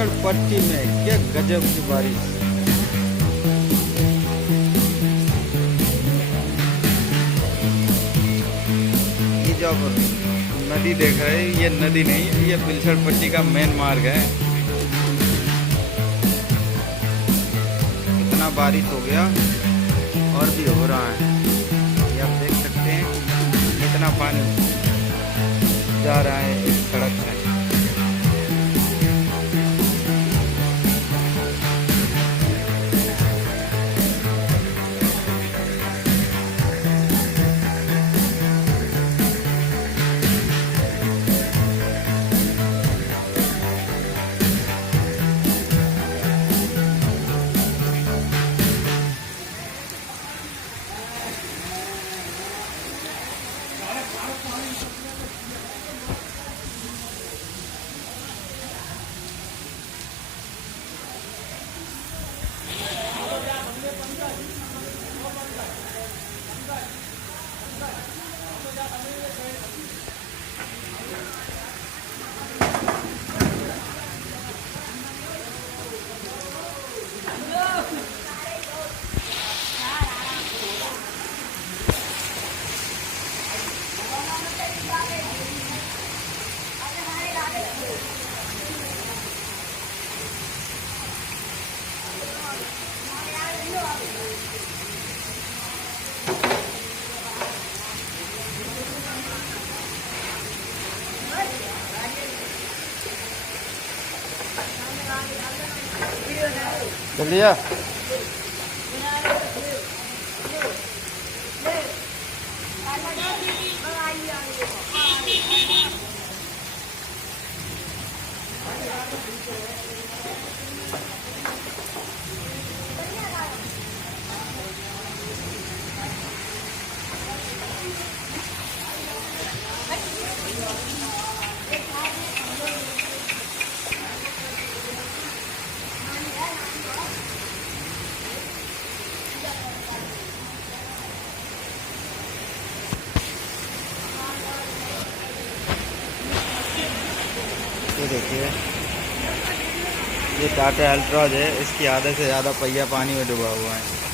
पिलछड़ पट्टी में क्या गजब की बारिश। ये जो आप नदी देख रहे हैं, ये नदी नहीं, ये पिलछड़ पट्टी का मेन मार्ग है। इतना बारिश हो गया और भी हो रहा है, ये आप देख सकते हैं। इतना पानी जा रहा है इस सड़क से। चलिए ये देखिए, ये टाटा अल्ट्राज है, इसकी आधे से ज़्यादा पहिया पानी में डूबा हुआ है।